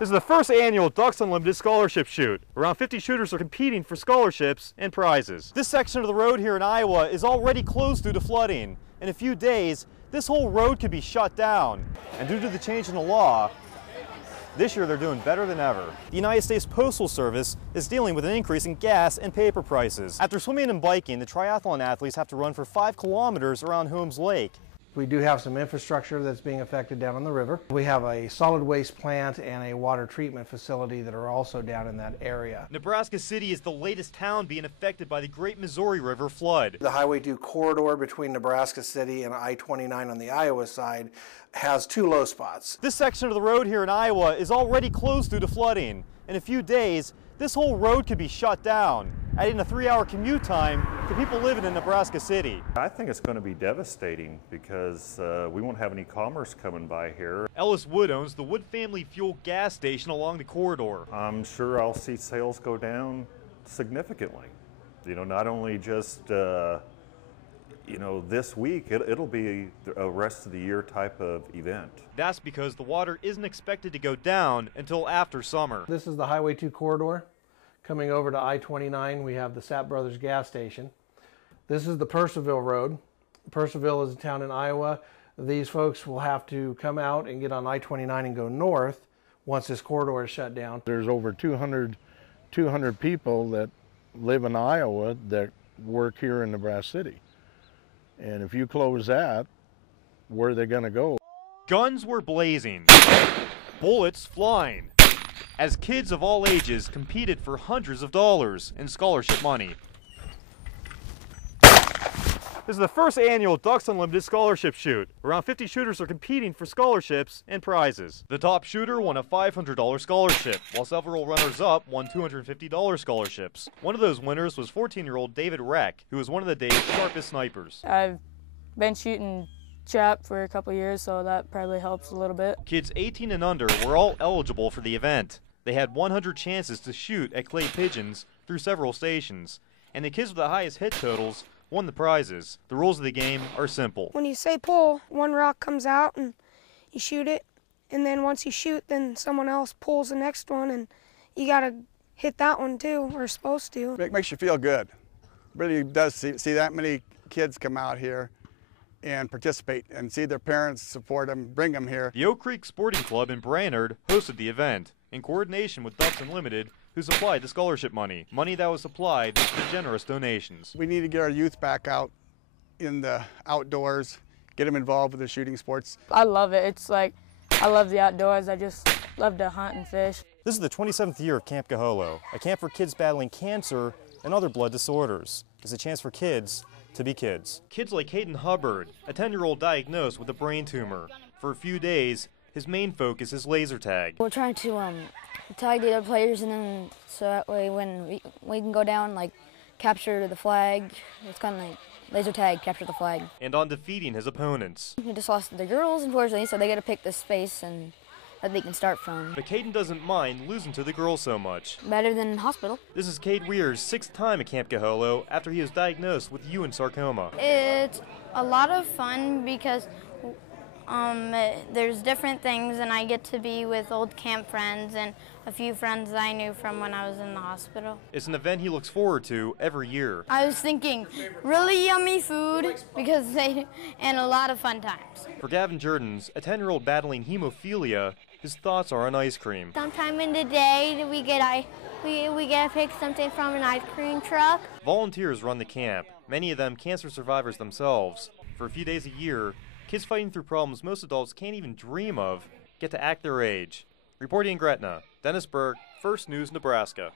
This is the first annual Ducks Unlimited Scholarship Shoot. Around 50 shooters are competing for scholarships and prizes. This section of the road here in Iowa is already closed due to flooding. In a few days, this whole road could be shut down. And due to the change in the law, this year they're doing better than ever. The United States Postal Service is dealing with an increase in gas and paper prices. After swimming and biking, the triathlon athletes have to run for 5 kilometers around Holmes Lake. We do have some infrastructure that's being affected down on the river. We have a solid waste plant and a water treatment facility that are also down in that area. Nebraska City is the latest town being affected by the Great Missouri River flood. The Highway 2 corridor between Nebraska City and I-29 on the Iowa side has 2 low spots. This section of the road here in Iowa is already closed due to flooding. In a few days, this whole road could be shut down, adding a 3-hour commute time to people living in Nebraska City. I think it's going to be devastating because we won't have any commerce coming by here. Ellis Wood owns the Wood Family Fuel gas station along the corridor. I'm sure I'll see sales go down significantly. You know, not only just you know, this week, it'll be a rest of the year type of event. That's because the water isn't expected to go down until after summer. This is the Highway 2 corridor. Coming over to I-29, we have the Sapp Brothers gas station. This is the Purcellville Road. Purcellville is a town in Iowa. These folks will have to come out and get on I-29 and go north once this corridor is shut down. There's over 200 people that live in Iowa that work here in Nebraska City. And if you close that, where are they going to go? Guns were blazing, bullets flying, as kids of all ages competed for hundreds of dollars in scholarship money. This is the first annual Ducks Unlimited Scholarship Shoot. Around 50 shooters are competing for scholarships and prizes. The top shooter won a $500 scholarship, while several runners-up won $250 scholarships. One of those winners was 14-year-old David Reck, who was one of the day's sharpest snipers. I've been shooting trap for a couple years, so that probably helps a little bit. Kids 18 and under were all eligible for the event. They had 100 chances to shoot at clay pigeons through several stations, and the kids with the highest hit totals won the prizes. The rules of the game are simple. When you say pull, one rock comes out and you shoot it, and then once you shoot, then someone else pulls the next one, and you gotta hit that one too, or supposed to. It makes you feel good. Really does see that many kids come out here and participate and see their parents support them, bring them here. The Oak Creek Sporting Club in Brainerd hosted the event in coordination with Ducks Unlimited, who supplied the scholarship money. Money that was supplied through generous donations. We need to get our youth back out in the outdoors, get them involved with the shooting sports. I love it. It's like, I love the outdoors. I just love to hunt and fish. This is the 27th year of Camp Caholo, a camp for kids battling cancer and other blood disorders. It's a chance for kids to be kids. Kids like Hayden Hubbard, a 10-year-old diagnosed with a brain tumor. For a few days, his main focus is laser tag. We're trying to tag the other players, and then so that way when we can go down, like capture the flag. It's kind of like laser tag, capture the flag. And on defeating his opponents. We just lost the girls, unfortunately, so they got to pick this space and that they can start from. But Caden doesn't mind losing to the girls so much. Better than hospital. This is Cade Weir's 6th time at Camp Caholo after he was diagnosed with Ewing sarcoma. It's a lot of fun because there's different things, and I get to be with old camp friends and a few friends I knew from when I was in the hospital. It's an event he looks forward to every year. I was thinking really yummy food and a lot of fun times. For Gavin Jerdans, a 10-year-old battling hemophilia, his thoughts are on ice cream. Sometime in the day we get to pick something from an ice cream truck. Volunteers run the camp, many of them cancer survivors themselves. For a few days a year, kids fighting through problems most adults can't even dream of get to act their age. Reporting in Gretna, Dennis Berg, First News, Nebraska.